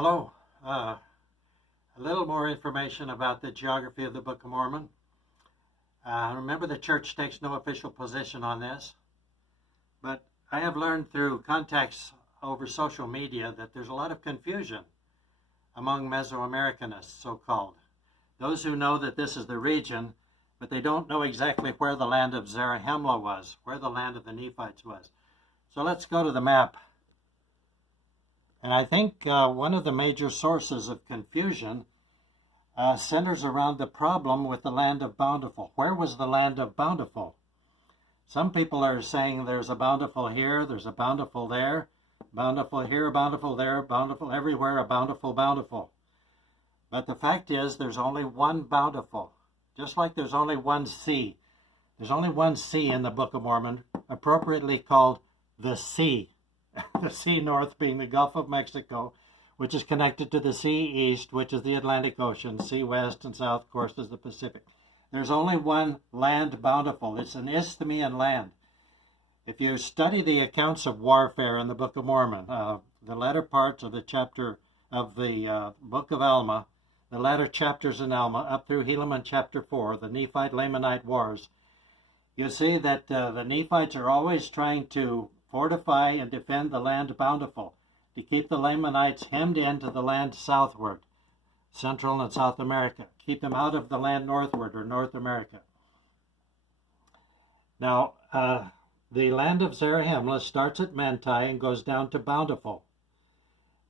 Hello. A little more information about the geography of the Book of Mormon. Remember, the church takes no official position on this, but I have learned through contacts over social media that there's a lot of confusion among Mesoamericanists, so-called. Those who know that this is the region, but they don't know exactly where the land of Zarahemla was, where the land of the Nephites was. So let's go to the map. And I think one of the major sources of confusion centers around the problem with the land of Bountiful. Where was the land of Bountiful? Some people are saying there's a Bountiful here, there's a Bountiful there, Bountiful here, Bountiful there, Bountiful everywhere, a Bountiful, Bountiful. But the fact is there's only one Bountiful, just like there's only one sea. There's only one sea in the Book of Mormon, appropriately called the Sea. The sea north being the Gulf of Mexico, which is connected to the sea east, which is the Atlantic Ocean. Sea west and south, of course, is the Pacific. There's only one land Bountiful. It's an Isthmian land. If you study the accounts of warfare in the Book of Mormon, the latter parts of the chapter of the Book of Alma, the latter chapters in Alma, up through Helaman chapter 4, the Nephite-Lamanite Wars, you see that the Nephites are always trying to fortify and defend the land Bountiful, to keep the Lamanites hemmed into the land southward, Central and South America, keep them out of the land northward, or North America. Now, the land of Zarahemla starts at Manti and goes down to Bountiful.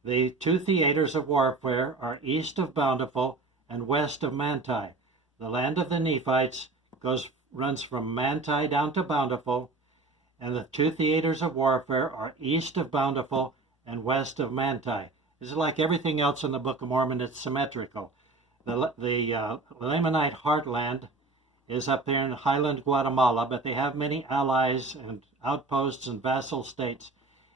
The two theaters of warfare are east of Bountiful and west of Manti. The land of the Nephites runs from Manti down to Bountiful, and the two theaters of warfare are east of Bountiful and west of Manti. This is like everything else in the Book of Mormon, it's symmetrical. The Lamanite heartland is up there in highland Guatemala, but they have many allies and outposts and vassal states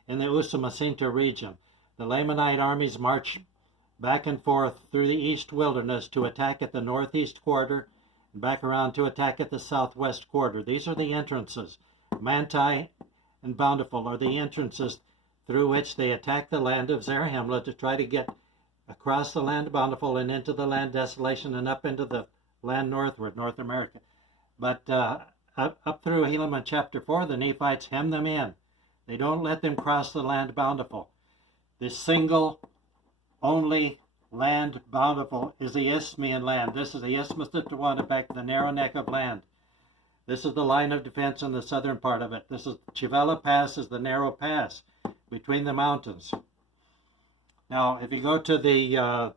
in the Usumacinta region. The Lamanite armies march back and forth through the east wilderness to attack at the northeast quarter and back around to attack at the southwest quarter. These are the entrances. Manti and Bountiful are the entrances through which they attack the land of Zarahemla to try to get across the land Bountiful and into the land Desolation and up into the land northward, North America. But up through Helaman chapter 4, the Nephites hem them in. They don't let them cross the land Bountiful. This single, only land Bountiful is the Isthmian land. This is the Isthmus of Tehuantepec, the narrow neck of land. This is the line of defense in the southern part of it. This is Chivela Pass, is the narrow pass between the mountains. Now, if you go to the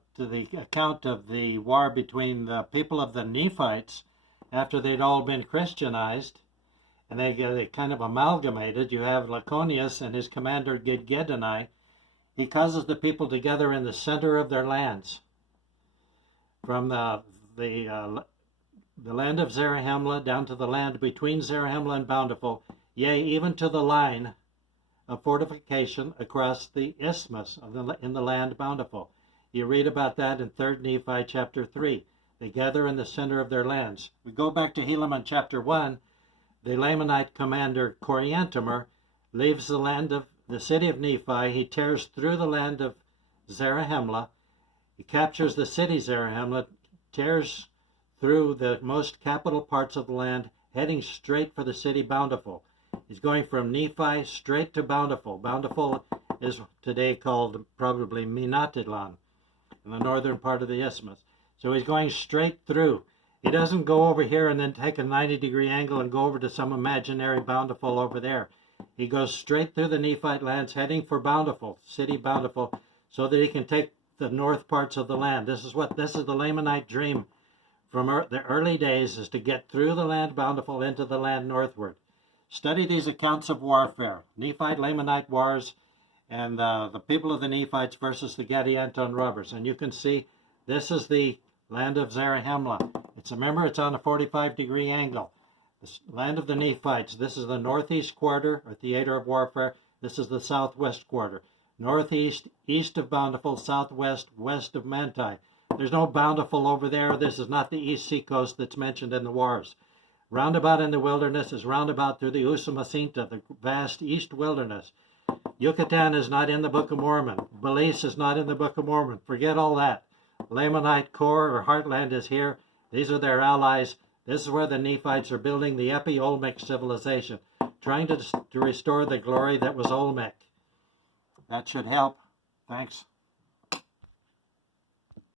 account of the war between the people of the Nephites after they'd all been Christianized, and they kind of amalgamated, you have Laconius and his commander Gidgiddoni. He causes the people together in the center of their lands, from the land of Zarahemla down to the land between Zarahemla and Bountiful, yea, even to the line of fortification across the isthmus in the land Bountiful. You read about that in 3 Nephi chapter 3. They gather in the center of their lands. We go back to Helaman chapter 1. The Lamanite commander Coriantumr leaves the city of Nephi. He tears through the land of Zarahemla. He captures the city Zarahemla, tears through the most capital parts of the land, heading straight for the city Bountiful. He's going from Nephi straight to Bountiful. Bountiful is today called probably Minatitlan, in the northern part of the isthmus. So he's going straight through. He doesn't go over here and then take a 90-degree angle and go over to some imaginary Bountiful over there. He goes straight through the Nephite lands, heading for Bountiful, city Bountiful, so that he can take the north parts of the land. This is the Lamanite dream from the early days, is to get through the land Bountiful into the land northward. Study these accounts of warfare, Nephite-Lamanite wars, and the people of the Nephites versus the Gadianton robbers. And you can see this is the land of Zarahemla. Remember, it's on a 45-degree angle. The land of the Nephites, this is the northeast quarter, or theater of warfare. This is the southwest quarter. Northeast, east of Bountiful, southwest, west of Manti. There's no Bountiful over there. This is not the east seacoast that's mentioned in the wars. Roundabout in the wilderness is roundabout through the Usumacinta, the vast east wilderness. Yucatan is not in the Book of Mormon. Belize is not in the Book of Mormon. Forget all that. Lamanite core or heartland is here. These are their allies. This is where the Nephites are building the Epi-Olmec civilization, trying to restore the glory that was Olmec. That should help. Thanks.